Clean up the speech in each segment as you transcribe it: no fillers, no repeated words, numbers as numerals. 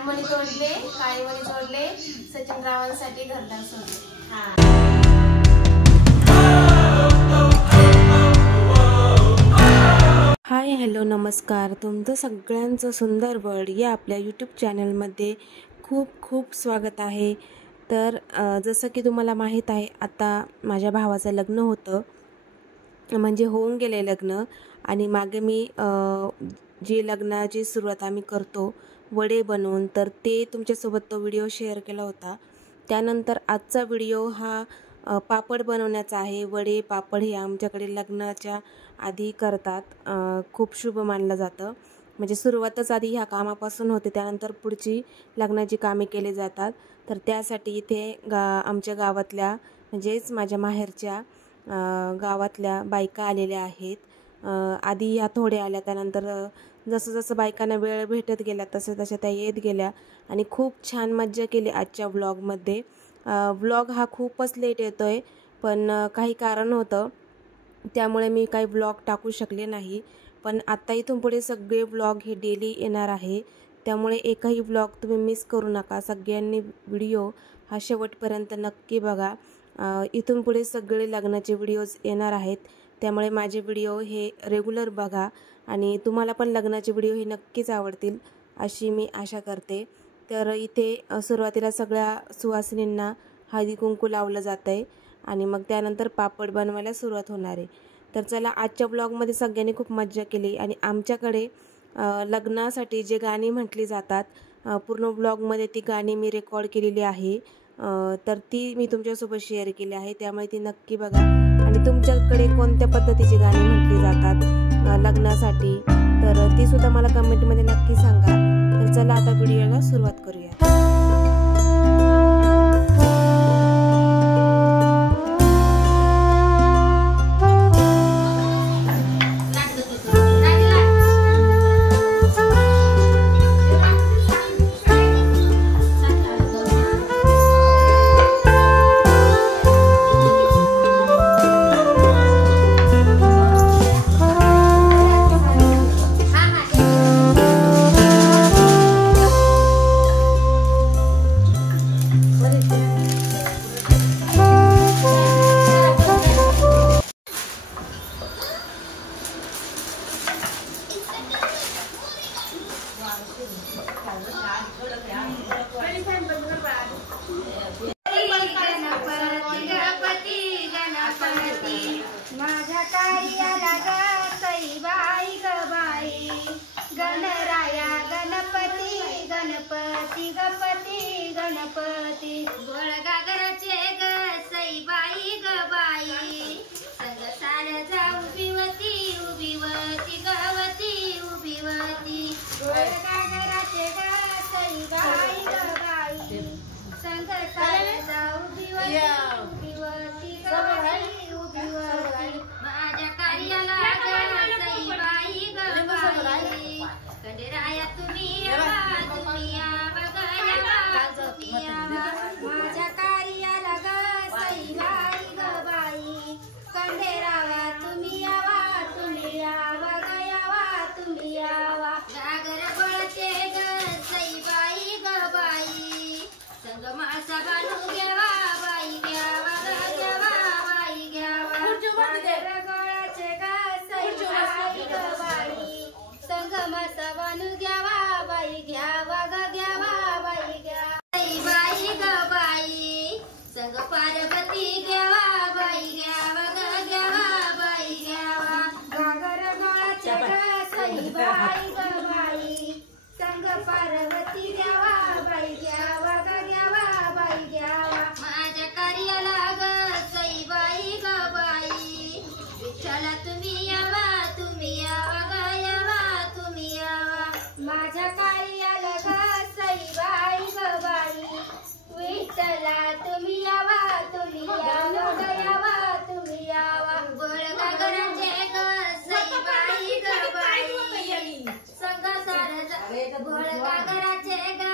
लालमणी तोडले, काळीमणी जोडले, सचिन रावांसाठी घरदार सोडले. हाय हॅलो नमस्कार. तुमचं सगळ्यांचं सुंदर वर्ल्ड या आपल्या यूट्यूब चॅनलमध्ये खूप खूप स्वागत आहे. तर जसं की तुम्हाला माहीत आहे, आता माझ्या भावाचं लग्न होतं, म्हणजे होऊन गेले लग्न. आणि मागे मी जी लग्नाची सुरुवात आम्ही करतो वडे बनवून, तर ते तुमच्यासोबत तो व्हिडिओ शेअर केला होता. त्यानंतर आजचा व्हिडिओ हा पापड बनवण्याचा आहे. वडे पापड हे आमच्याकडे लग्नाच्या आधी करतात. खूप शुभ मानलं जातं. म्हणजे सुरुवातच आधी ह्या कामापासून होते, त्यानंतर पुढची लग्नाची कामे केली जातात. तर त्यासाठी इथे आमच्या गावातल्या, म्हणजेच माझ्या माहेरच्या गावातल्या बायका आलेल्या आहेत. आधी ह्या थोड्या आल्या, त्यानंतर जसं जसं बायकांना वेळ भेटत गेला तसं तशा त्या येत गेल्या आणि खूप छान मज्जा केली आजच्या व्लॉगमध्ये. व्लॉग हा खूपच लेट येतो आहे, पण काही कारण होतं त्यामुळे मी काही व्लॉग टाकू शकले नाही. पण आता इथून पुढे सगळे व्लॉग हे डेली येणार आहे, त्यामुळे एकही व्लॉग तुम्ही मिस करू नका. सगळ्यांनी व्हिडिओ हा शेवटपर्यंत नक्की बघा. इथून पुढे सगळे लग्नाचे व्हिडिओज येणार आहेत, त्यामुळे माझे व्हिडिओ हे रेग्युलर बघा आणि तुम्हाला पण लग्नाचे व्हिडिओ हे नक्कीच आवडतील अशी मी आशा करते. तर इथे सुरुवातीला सगळ्या सुवासिनींना हळदी कुंकू लावलं जातं आहे आणि मग त्यानंतर पापड बनवायला सुरुवात होणार आहे. तर चला, आजच्या ब्लॉगमध्ये सगळ्यांनी खूप मज्जा केली. आणि आमच्याकडे लग्नासाठी जे गाणी म्हटली जातात, पूर्ण ब्लॉगमध्ये ती गाणी मी रेकॉर्ड केलेली आहे. तर ती मी तुमच्यासोबत शेअर केली आहे, त्यामुळे ती नक्की बघा. आणि तुमच्याकडे कोणत्या पद्धतीची गाणी म्हटली जातात लग्नासाठी, तर ती सुद्धा मला कमेंटमध्ये नक्की सांगा. तर चला आता व्हिडिओला सुरुवात करूया. माझ्या कार्याला गई बाई ग बाई, गणराया गणपती गणपती गणपती गणपती, गोळ गागराचे ग सई बाई ग बाई, संग सार जाऊ उभीवती उभीवती गवती उभीवती, गोळ गागराचे ग सई बाई ग बाई, संग सार जाऊ उभीवती उभीवती गवती उभीवती, माझ्या कार्याला सई बाई ग बाई, कंडेराया तुम्ही यावा तुम्ही यावा ग यावा तुम्ही यावा, माझ्या कार्याला सई बाई ग बाई, कंडेराया तुम्ही यावा ग यावा तुम्ही यावा, गागर गोळचे ग सई बाई ग बाई, संग मासा बांधू घ्यावा बाई घ्यावा ग घ्यावा बाई घ्यावा, गागर गोळाचे ग सई बाई ग बाई, संग मासा बांधू घ्यावा बाई घ्यावा ग घ्यावा बाई घ्यावा, सई बाई ग बाई, संग पार्वती घ्यावा बाई घ्यावा ग घ्यावा बाई घ्यावा, गागर गोळाचे ग सई बाई ग बाई, संग पार्वती घ्यावा बाई घ्यावा ग घ्यावा बाई घ्यावा, माझ्या कार्याला ग सई बाई ग बाई, विठ्ठला तुम्ही यावा ग यावा तुम्ही यावा, माझ्या कार्याला ग सई बाई ग बाई, विठ्ठला तुम्ही यावा ग यावा तुम्ही यावा, गोळ गागराचे ग सई बाई ग बाई, संग सार गोळ गागराचे ग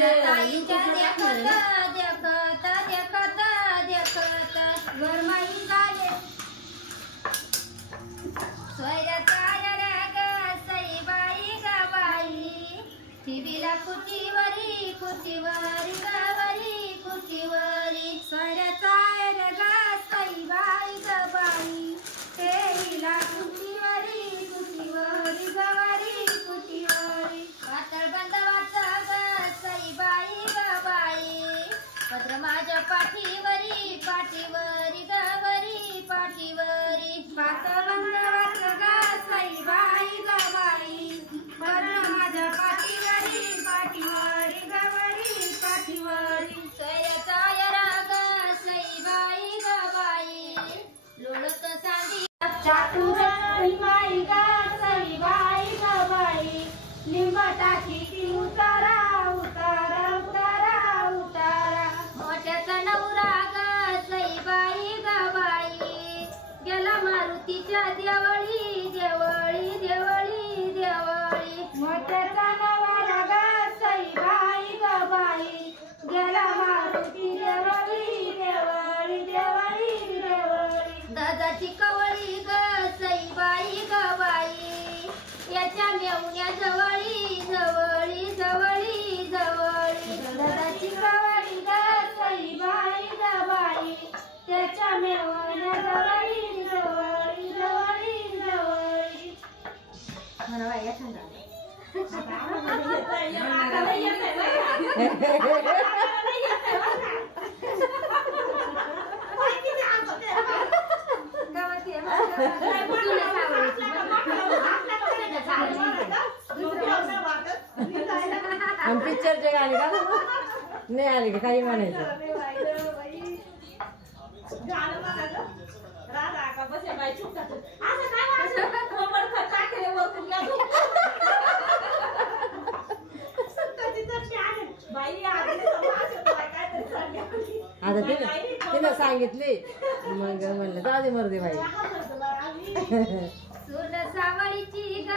ताईच्या देखत देखत देखत देखत वरमाई झाले सोयऱ्याचा ग सईबाई ग बाई टिवीला कुटीवरी कुटीवरी गवरी कुटीवरी सोयऱ्याचा ग सईबाई ग बाई टिवीला कुटीवरी कुटीवरी गवरी कुटीवरी वातळ बंदवाचा ग सईबाई ग बाई पत्र माझ्या पाठीवरी पाठीवरी गवरी पाठीवरी वातळ बंदवाचा ग सईबाई ग बाई पत्र माझ्या पाठीवरी पाठीवरी गवरी पाठीवरी सोयऱ्याचा राग सईबाई ग बाई लोळत सांदी चातुराई बाई ग सईबाई ग बाई लिंबाटाची ती उतारा उतारा उतारा उतारा मोठ्याचा नवरा ग सईबाई ग बाई गेला मारुतीच्या देवळी देवळी देवळी देवळी मोठ्याचा नवरा ग सईबाई ग बाई गेला मारुती देवळी देवळी देवळी देवळी दादाची कवळी ग सईबाई ग बाई याच्या मेवण्या जवळी जवळी जवळी जवळी दादाची कवळी ग सईबाई ग बाई त्याच्या मेवण्या जवळी जवळी जवळी जवळी मला बाई पिक्चरचे गाणे का नाही आले का काही म्हणायचं आता तिनं सांगितले मग म्हणलं जाऊ दे मर्दी बाई सोन सावळीची ग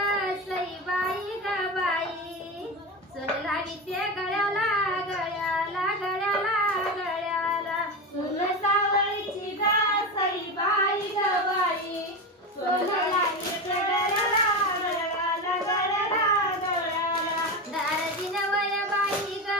सईबाई ग बाई सोन लावी ते गळ्याला गळ्याला गळ्याला गळ्याला सोन सावळीची ग सईबाई ग बाई सोन लावी ते गळ्याला गळ्याला गळ्याला गळ्याला दाराची नवय बाई ग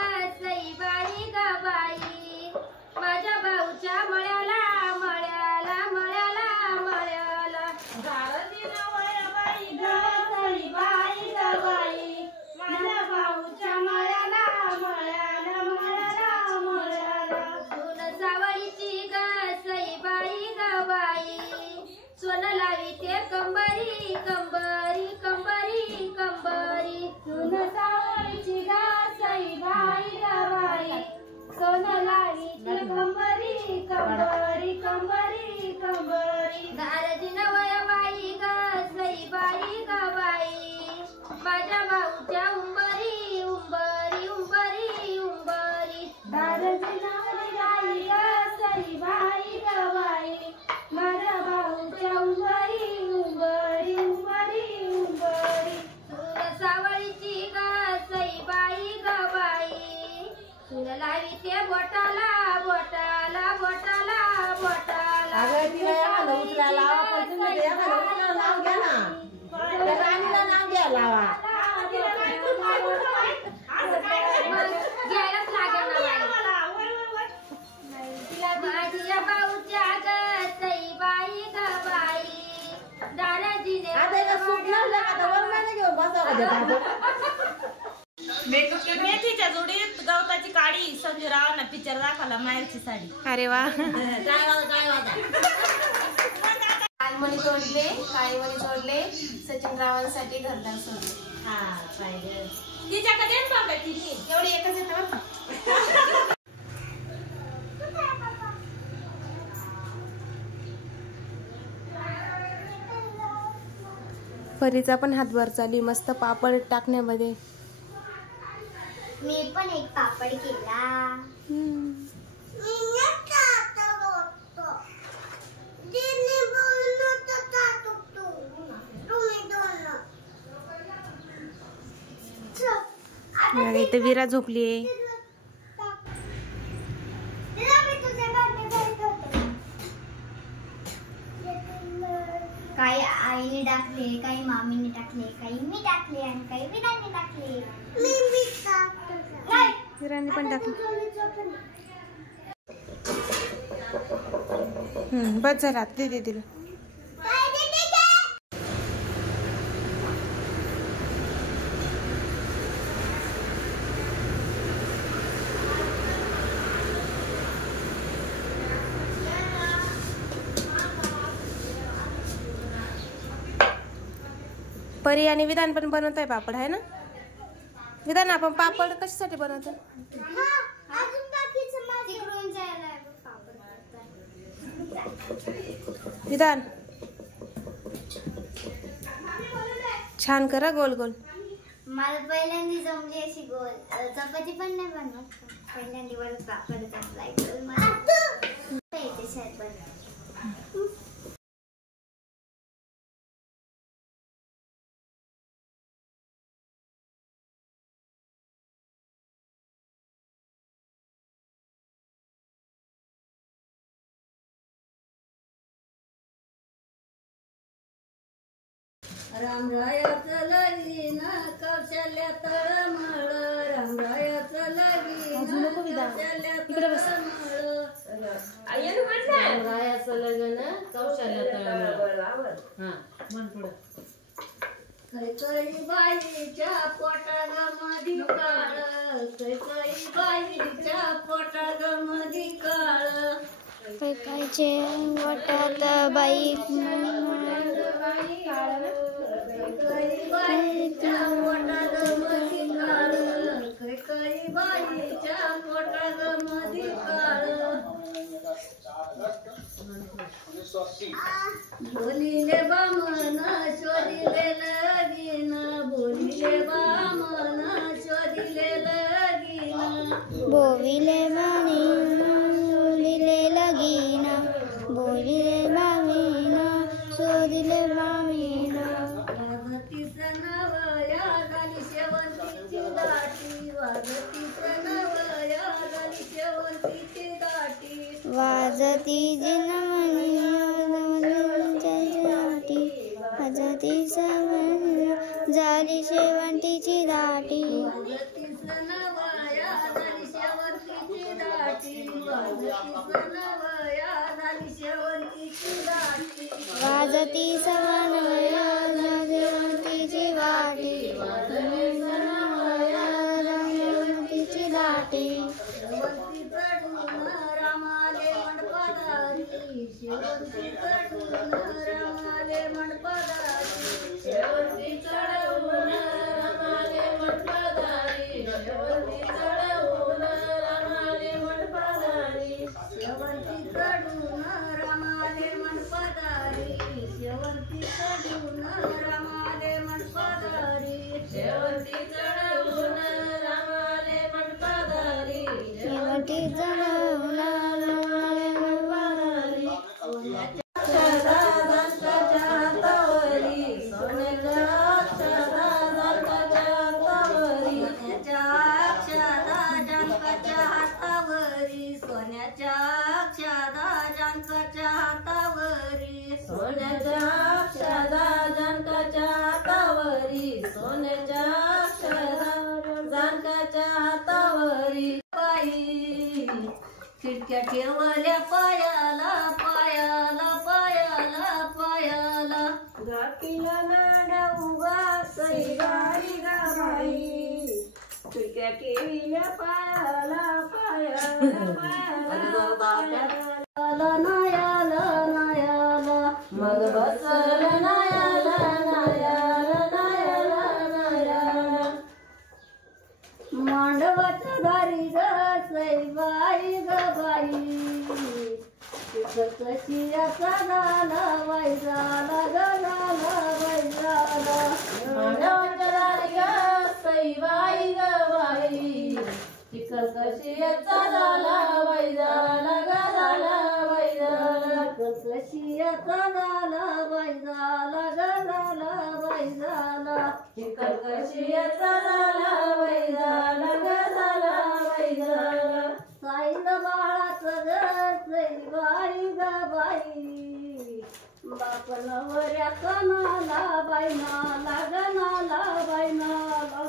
सईबाई ग बाई माझ्या भाऊच्या मळ्याला मळ्याला मळ्याला मळ्याला दाराची नवय बाई ग सईबाई ग बाई माझ्या भाऊच्या मळ्याला मळ्याला मळ्याला मळ्याला सोन सावळीची ग सईबाई ग बाई सोन लावी ते कंबरी कंबरी कंबरी कंबरी सोन सावळीची ग सईबाई ग बाई सोन लावी ते कंबरी कंबरी कंबरी कंबरी दाराची नवय बाई ग सईबाई ग बाई माझ्या भाऊच्या उंबरी उंबरी उंबरी उंबरी दाराची नवय बाई ग सईबाई ग बाई माझ्या भाऊच्या उंबरी उंबरी उंबरी उंबरी सोन सावळीची ग सईबाई ग बाई सोन लावी ते बोटाला बोटाला बोटाला बोटाला अगं तिला एखादं उचलायला लावा पण तुम्ही ते एखादं उचलायला नाव घ्या ना त्या राणीला नाव घ्या लावा घ्यायलाच लागेल ना तिला माझ्या भाऊच्या ग सईबाई ग बाई दादाजीने आता एका सूट नसलं का तर वरमाने घेऊन बसावं का मेथीच्या जोडीत गवताची काडी संजूरावांना पिक्चर दाखवला माहेरची साडी. अरे वा. काय लालमणी तोडले काळीमणी जोडले सचिन रावांसाठी घरदार सोडले. हा पाहिजे तिच्याकडे बघा तिने एवढी एकच येतं. परीचा पण हातभार चालली मस्त पापड टाकण्यामध्ये. मी पण एक पापड केला. इथे विरा झोपली आहे. मामीने टाकले, काही मी टाकले आणि काही विराने टाकले. विराने पण टाकले. बस झाला. दे तिला. परी आणि विधान पण बनवतोय पापड आहे ना. विधान आपण पापड कशासाठी बनवतो. विधान छान करा गोल गोल. मला पहिल्यांदा जमली अशी गोल चपाती पण नाही बनवत. पहिल्यांदा वरच पापड टाकलाय मला. रामरायाचं लगीन कौशल्या तळमळ. रामरायाचं लगीन कौशल्या तळमळ. रामरायाचं लग्न कौशल्या तळमळ. हा म्हण पुढं. कैकई बाईच्या पोटाग मधी काळ. कैकई बाईच्या पोटाग मधी काळ. कैकायचे वाटत बाई कैकई बाईच्या पोटाग मधी काळ. कैकई बाईच्या पोटाग मधी काळ. बोलिले बामण शोधिले लगीन. बोलिले बामण शोधिले लगीन. बोविले बाणी शोधिले लगीन. बोलिले बामीना शोधिले बामीना. वाजतीचं नवया झाली शेवंतीची दाटी. वाजतीचं नवया झाली शेवंतीची दाटी. वाजती जिनमणी वाजती सवनी झाली शेवंतीची दाटी. वाजतीचं नवया झाली शेवंतीची दाटी. वाजतीचं नवया झाली शेवंतीची दाटी. वाजती सवनया शेवंतीची वाटी. शेवंतीची दाटी. शेवंती चढून रामाले मंडपादारी. शेवंती चढून रामाले मंडपादारी. शेवंती चढवून रामाले मंडपादारी. शेवंती चढवून रामाले मंडपादारी. शेवंती चढून रामाले मंडपादारी. शेवंती चढून रामाले मंडपादारी. शेवंती चढवून रामाले मंडपादारी. शेवटी जणवला सोन्याच्या हातावरी. सोन्याच्या हातावरी. सोन्याच्या जानकाच्या हातावरी. सोन्याच्या जानकाच्या हातावरी. सोन्याच्या जानकाच्या हातावरी. सोन्याच्या जानकाच्या हातावरी. बाई खिडक्या ठेवल्या पायाला. पायाला पायाला पायाला. गाठीला नाड्या उगा सईबाई गाबाई. खिडक्या ठेविल्या पायाला पायाला पायाला. नायाला नायाला. मग बसल नायाला नायाला नायाला नायाला. मांडवाच्या दारी ग सईबाई ग बाई. कशी याचा झाला बाई झाला ग झाला बाई झाला. मांडवाच्या दारी ग सईबाई ग बाई. चिखल कशी याचा झाला बाई झाला ग झाला बाई झाला. कशी याचा झाला बाई झाला ग झाला बाई झाला. चिखल कशी याचा झाला बाई झाला ग झाला बाई झाला. साईद बाळाचं ग सईबाई ग बाई. बाप नवऱ्या सणाला बैनाला गणाला बैनाला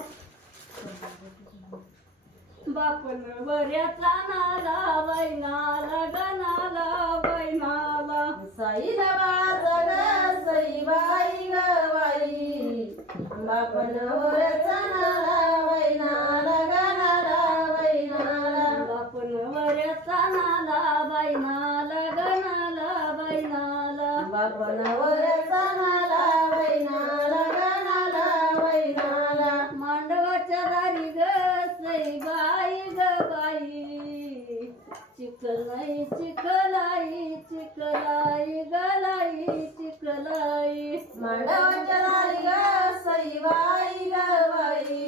बापन बऱ्याचा नाला बैनाला गणाला बैनाला साईला बाळाचा ग सईबाई ग बाई बापन वरचा नाला बैनाला गणाला बैनाला बापन बऱ्याचा नाला बैनाला गणाला बैनाला बापन वरचा नाला बैनाला गणाला बैनाला मांडवाच्या दारी ग सईबाई ग बाई चिखलाई चिखलाई चिखलाई गलाई चिखलाई मांडवाच्या दारी ग सईबाई ग बाई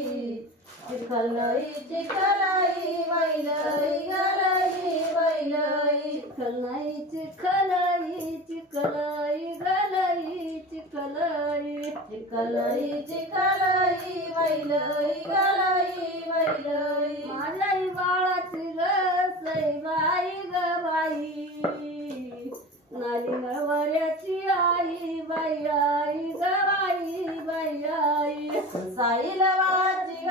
चिखलाई चिखलाई बैलई गलाई बैलई चिखलाई चिखलाई चिखलाई गलाई चिखलाई चिखलाई चिखलाई बैलई गलाई बैलई माझ्याही बाळाची ग सईबाई ग बाई नाली वऱ्याची आई बाई आई ग बाई बाई आई साईला बाळाची ग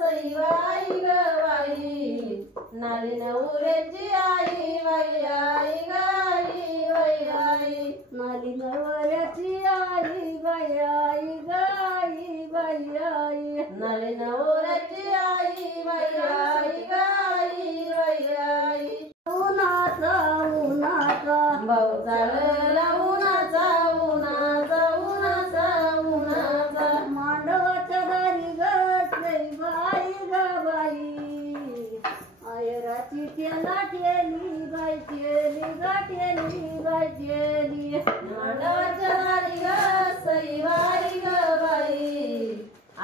सईबाई ग बाई नाली नवऱ्याची आई बाई आई गाई बाई आई नाली वऱ्याची आई बाई आई ग आई बाई आई नाली नवऱ्याची आई बाई आई गाई बाई आई उन्हाचा उन्हाचा भाऊ चालला उन्हाचा उन्हाचा उन्हाचा उन्हाचा मांडवाच्या दारी ग सईबाई ग बाई आयराची ठेला ठेली बाई ठेली ग ठेली बाई ठेली मांडवाच्या दारी ग सईबाई ग बाई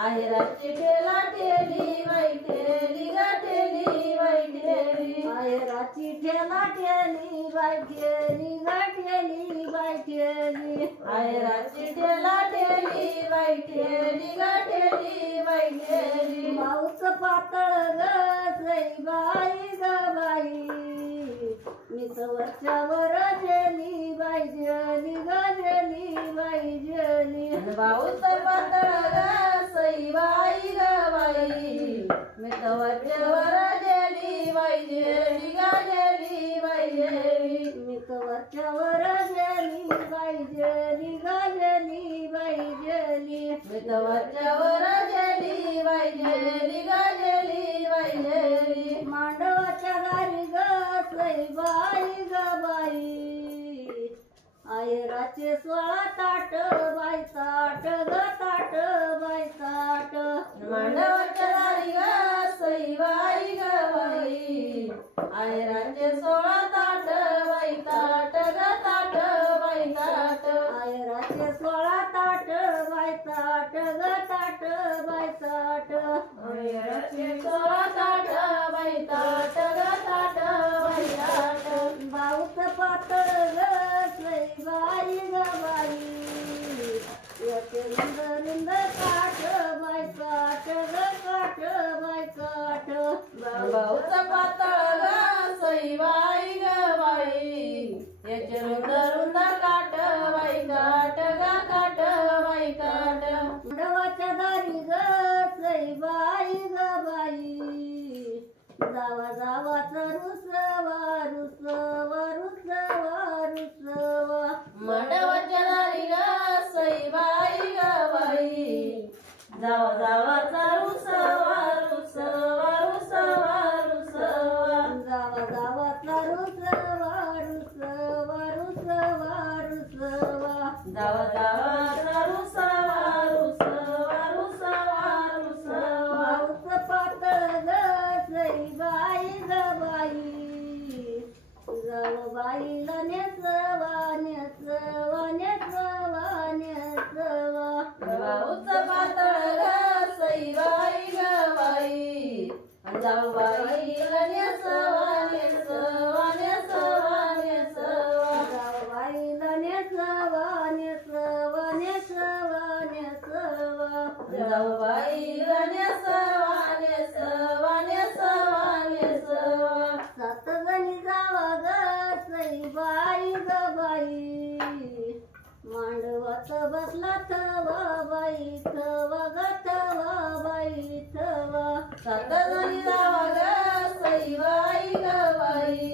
आहेराची ठेला ठेली बाई ठेली ग ठेली बाई ठेली आयराची ठेला ठेली बाई ठेली ग ठेली बाई ठेली आहेराची ठेला ठेली बाई ठेली ग ठेली बाई ठेली माऊस पातळ ग सईबाई ग बाई मी वरच्या वर जेली बाई जेली ग जेली बाई जेली भाऊच पातळ ग सईबाई ग बाई मी तवरच्यावर जेली बाई जेली ग जेली बाई जेली मी वरच्या वर जेली बाई जेली ग जेली बाई जेली मी तवरच्यावर जेली बाई जेली ग जेली बाई जेली मांडवाच्या दारी ग सईबाई ग बाई आयराचे 16 ताट बाई ताट ग ताट बाई ताट मांडवाच्या दारी ग सईबाई ग बाई आहेराचे 16 ताट बाई ताट ग ताट बाई ताट आयराचे 16 ताट बाई ताट ग ताट बाई ताट आहेराचे 16 ताट बाई ताट ग ताट बाई ताट बाऊस पातळ ग सईबाई ग बाई याचे रुंद काठ बाई काठ ग काठ बाई काठ भाऊच पातळ ग सईबाई ग बाई याचे रुंद काट बाई काट ग काट बाई काट मांडवाच्या दारी ग सईबाई ग बाई जावा जावाचा रुसवा रुसवा रुसवा रुसवा मांडवाच्या दारी ग सईबाई ग बाई जावा जावाचा रुसवा रुसवा रुसवा रुसवा जावा जावाचा रुसवा रुसवा रुसवा रुसवा जावा जावाचा रुसवा रुसवा रुसवा रुसवा माऊस पातळ ग सईबाई ग बाई जाव बाईला नेसवा नेसवा नेसवा नेसवा भाऊच पातळ ग सईबाई ग बाई जाऊ बाईला नेसवा नेसवा नेसवा नेसवा जाव बाईला नेसवा नेसवा नेसवा नेसवा जाऊ बाईला नेसवा नेसवा नेसवा नेसवा 7 जणी जावा ग सईबाई ग बाई मांडवात बसला थवा बाई थवा ग थवा बाई थवा. सात जणी जावा ग सईबाई ग बाई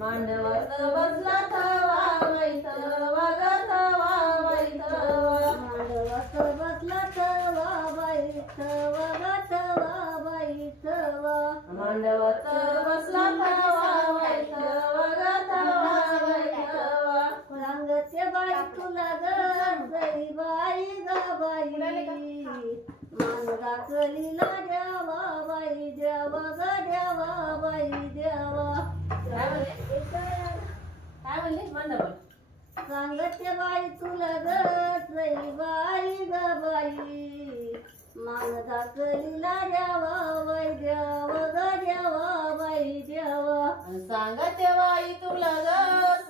मांडवात बसला थवा बाई थवा ग थवा बाई थवा. मांडवात बसला थवा बाई थवा ग थवा बाई थवा. मांडवात बसला थवा बाई थवा ग थवा बाई थवा. रांगते बाई तुला ग सईबाई ग बाई मान दाखलीला द्यावा बाई द्यावा ग द्यावा बाई द्यावा. काय म्हणले मांडव सांगते बाई तुला ग सईबाई ग बाई मान दाखलीला द्यावा बाई द्यावा ग द्यावा बाई द्यावा. सांगते बाई तुला ग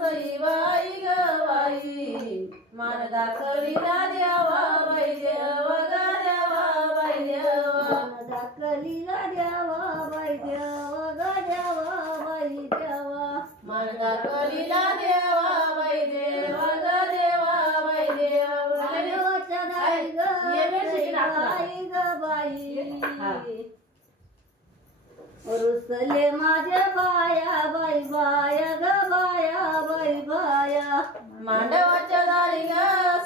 सईबाई ग बाई मान दाखलीला द्यावा बाई द्यावा ग द्यावा बाई द्यावा. मान दाखलीला द्यावा बाई द्यावा ग द्यावा बाई द्यावा. मान दाखलीला द्यावा बाई देवा ग देवा बाई देवा. देवाच्या दारी ग सईबाई ग बाई रुसले माझ्या बाया बाई बाया ग बाया बाई बाया. मांडवाच्या दारी ग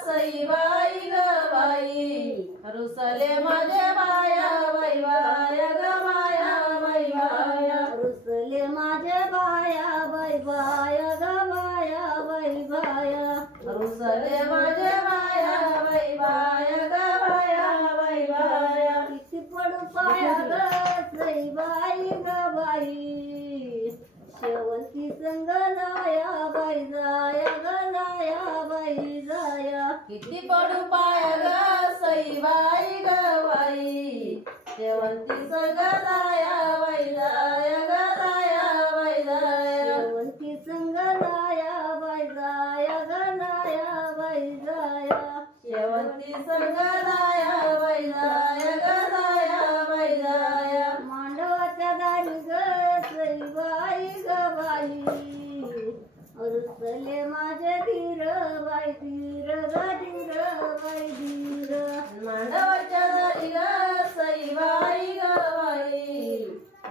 सईबाई ग बाई रुसले माझे बाया बाई बाया ग बाया बाई बाया. रुसले माझ्या बाया बाई बाया ग बाया बाई बाया. रुसले माझे बाया बाई बाया ग बाया बाई बाया. किती पडू पाया ग सईबाई ग बाई शेवंती संग जाया बाई जाया ग जाया बाई जाया. किती पडू पाया ग सईबाई ग बाई शेवंती संग जाया बाई जाया ग जाया बाई जाया. शेवंती संग जाया बाई जाया ग जाया बाई जाया. शेवंती संग जाया बाई जाया ग जाया बाई जाया. मांडवाच्या दारी ग सईबाई ग बाई रुसले माझे धीर बाई धीर ग धीर बाई धीर. मांडवाच्या दारी ग सईबाई ग बाई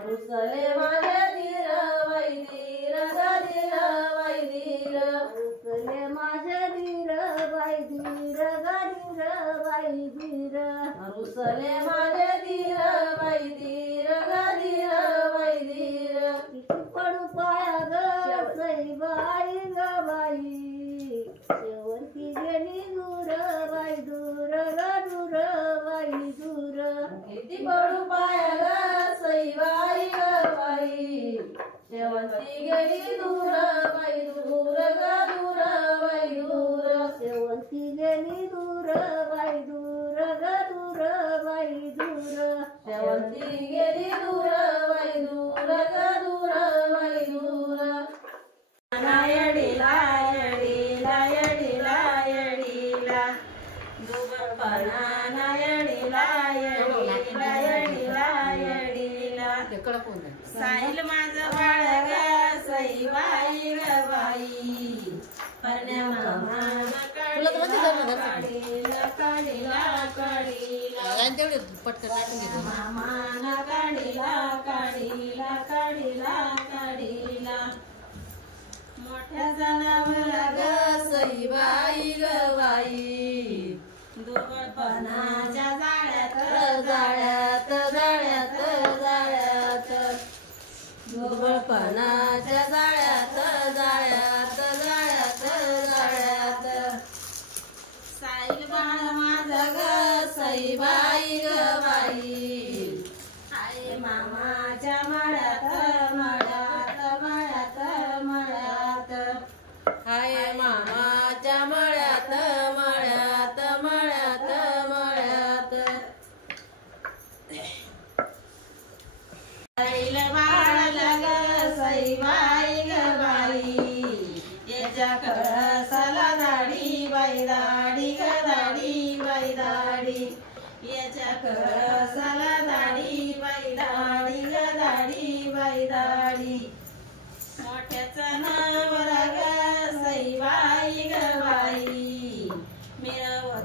रुसले माझे धीर बाई धीर ग धीर बाई धीर. रुसले माझे धीर बाई धीर ग धीर बाई धीर. रुसले माझे धीर बाई धीर ग धीर बाई धीर. किती पडू पाया ग सईबाई ग बाई शेवंती गेली दूर बाई दूर ग दूर बाई दूर. किती पडू पाया ग सईबाई ग बाई शेवंती गेली दूर बाई दूर ग दूर बाई दूर. शेवंती गेली दूर बाई दूर ग दूर बाई दूर. शेवंती गेली दूर बाई दूर ग दूर बाई दूर. यडीला यडीला यडीला यडीला दुबळपणा यडीला यडीला यडीला यडीला. साईल माझं बाळ ग सईबाई ग बाई परण्या मामाला काढीला काढीला काढीला. मामाला काढीला काढीला काढीला काढीला. मोठ्या जनावरा ग सईबाई ग बाई दुबळपणाच्या जाळ्यात जाळ्यात जाळ्यात जाळ्यात. दुबळपणाच्या जाळ्यात जाळ्यात जाळ्यात जाळ्यात. साईल बाळ माझं ग सईबाई ग बाई आहे मामाच्या मळ्यात मळ्यात मळ्यात मळ्यात. आहे मामाच्या मळ्यात मळ्यात मळ्यात मळ्यात. साईल बाळाला ग सईबाई ग बाई याच्या कळसाला दाढी बाई दाढी ग दाढी बाई दाढी. याच्या कळसाला दाढी बाई दाढी ग दाढी बाई दाढी. मोठ्याचं नाव ग सईबाई ग बाई मिरवत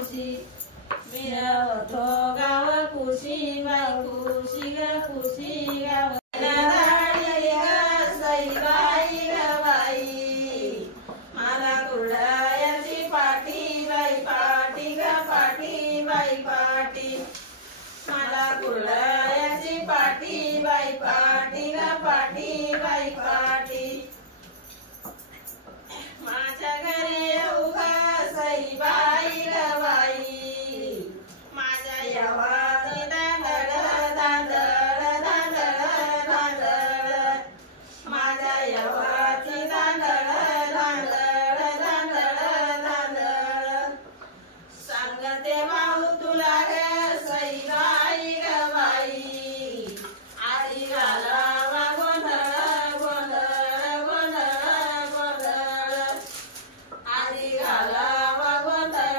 खुशी मिरवतो गाव खुशी बाई खुशी ग खुशी गाव दाढी ग सईबाई ग बाई मला कुरडयाची पाठी बाई पाठी ग पाठी बाई पाठी मला कुरडयाची पाठी बाई पाठी ग पाठी बाई पाठी माझ्या घरी येऊ ग सईबाई ग बाई माझ्या येवाची दांदळ दांदळ दांदळ दांदळ माझ्या येवाची दांदळ दांदळ दांदळ दांदळ सांगते भाऊ तुला ग सईबाई ग बाई आधी घालावा गोंधळ गोंधळ गोंधळ गोंधळ आधी घालावा गोंधळ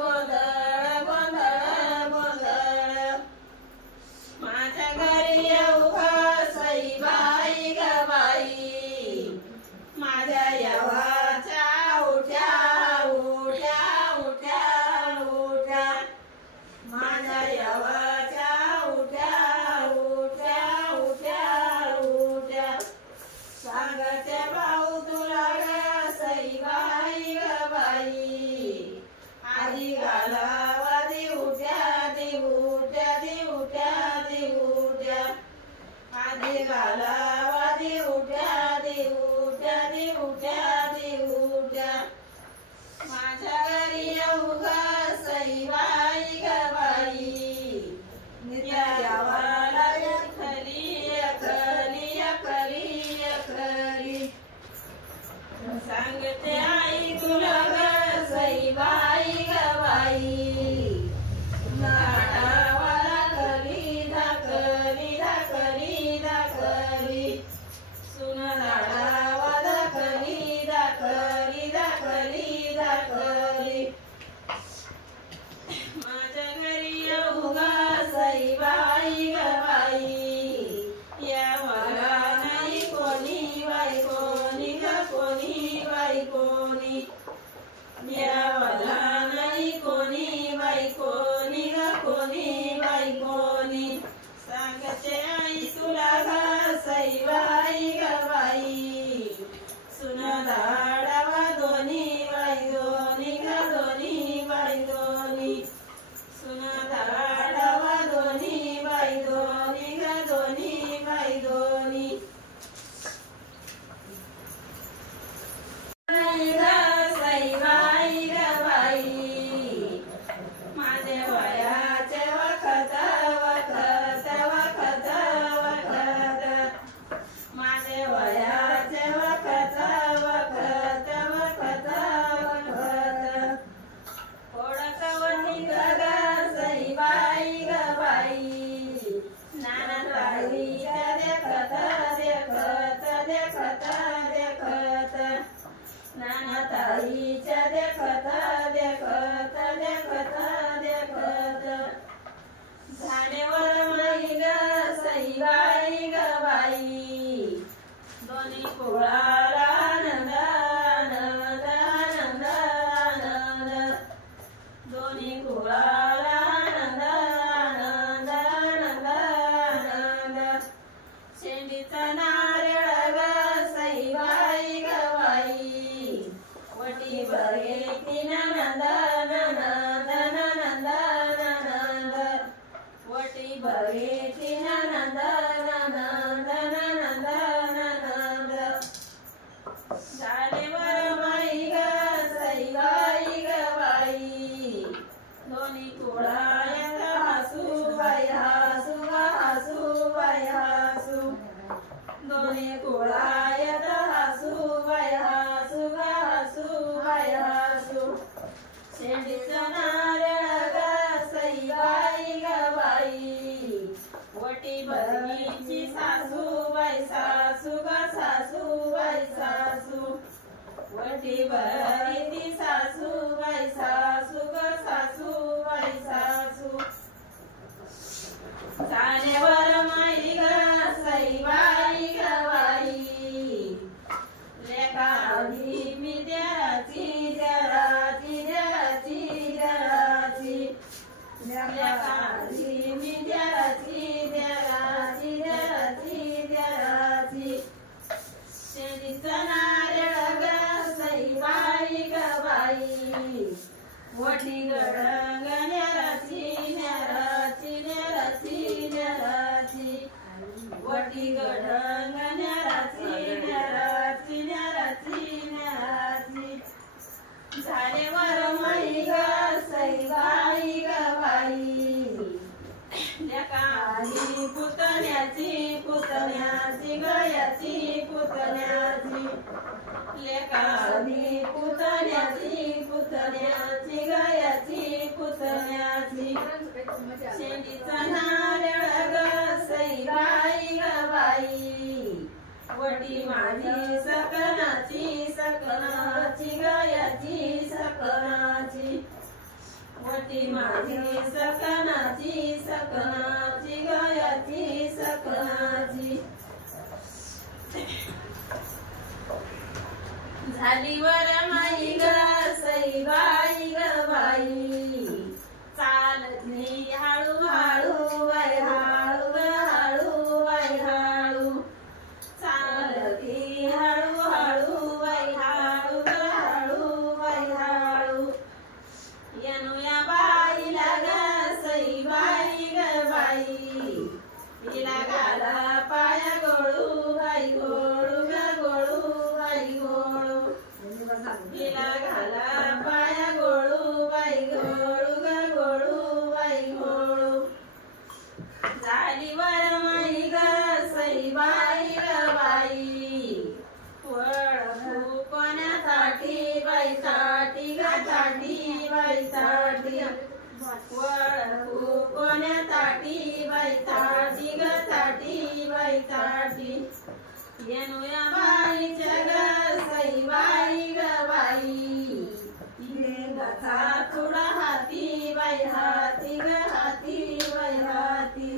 गोंधळ गोंधळ गोंधळ माझ्या घरी येऊ ग सईबाई ग बाई माझ्या येवाच्या उठ्या उठ्या उठ्या उठ्या माझ्या येवाच्या उठ्या उठ्या उठ्या उठ्या सांगते भाऊ तुला ग सईबाई ग बाई आधी घालावा दी उठ्या दी उठ्या दी उठ्या दी उठ्या आधी घालावा दी उठ्या दी उठ्या दी उठ्या दी उठ्या माझ्या घरी येऊ ग सईबाई ग बाई नित्या यावाला खरी खरी खरी खरी सांगते आई तुला ग सईबाई ग बाई नाडावाला खरी धाकरी धाकरी धाकरी सुन नाडावाला खरी धाकरी धाकरी धाकरी माझ्या घरी येऊ ग सईबाई ग बाई या मला नाही कोणी बाई कोणी ग कोणी बाई कोणी या मला नाही कोणी बाई कोणी ग कोणी बाई कोणी सांगते आई तुला ग सईबाई ग बाई सुन धाडावा दोन्ही बाई दोन्ही ग दोन्ही बाई दोन्ही सुन धाडावा दोन्ही बाई दोन्ही ग दोन्ही बाई दोन्ही सईबाई ग बाई माझे वयाचे वखत वखत वखत वखत माझे वयाचे वखत वखत वखत वखत ओळखवती ग सईबाई ग बाई नानाताईच्या देखत देखत देखत देखत नानाताईच्या देखत देखत देखत देखत झाडेवर माई ग सईबाई ग बाई दोन्ही कुळाला आनंद आनंद आनंद आनंद दोन्ही कुळाला आनंद आनंद आनंद आनंद शेंडीचा नारळ ग सईबाई ग बाई वटी बरे तीन नंद नंद नंद नंद वटी बरे तीन नंद नंद नंद नंद झाडेवर माई ग सईबाई ग बाई दोन्ही कुळायत हसू बाई हसू ग हसू बाई हसू दोन्ही कुळायत हसू बाई हसू ग हसू बाई हसू शेंडीचा नारळ ग सईबाई ग बाई वटी बहिणीची सासू बाई सासू ग सासू बाई सासू वटी बहिणी सासू बाई सासू ग सासू बाई सासू झाडेवर माई ग सईबाई ग बाई लेका मी द्याची द्याची द्याची द्याची न्याराची न्याराची न्याराची न्याराची वटी गडंग न्याराची न्याराची न्याराची न्याराची झाले वर माई ग सईबाई ग बाई लेकाली पुतण्याची पुतण्याची गयाची पुतण्याची लेकाली पुतण्याची पुतण्याची गयाची पुतण्याची शेंडीचा नारळ ग सईबाई ग बाई वटी माझी सकनाची सकनाची गयाची सकनाची वटी माझी सकनाची सकनाची गयाची सकनाची झाली वर माई ग सईबाई ग बाई चालती हळू हळू बाई हळू ग हळू बाई हळू चालती हळू हळू बाई हळू ग हळू बाई हळू येणू या बाईला ग सईबाई ग बाई हिला घाला पाया गोळू बाई गोळू ग गोळू बाई गोळू हिला घाला पाया गोळू बाई गोळू ग गोळू बाई गोळू झाली वर माई ग सईबाई ग बाई वळखू कोण्यासाठी बाई साठी ग साठी बाई साठी वळखू कोण्यासाठी बाई साठी ग साठी बाई साठी येणू या बाईच्या ग सईबाई ग बाई भिंगाचा थोडा हाती बाई हाती ग हाती बाई हाती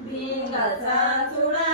भिंगाचा थोडा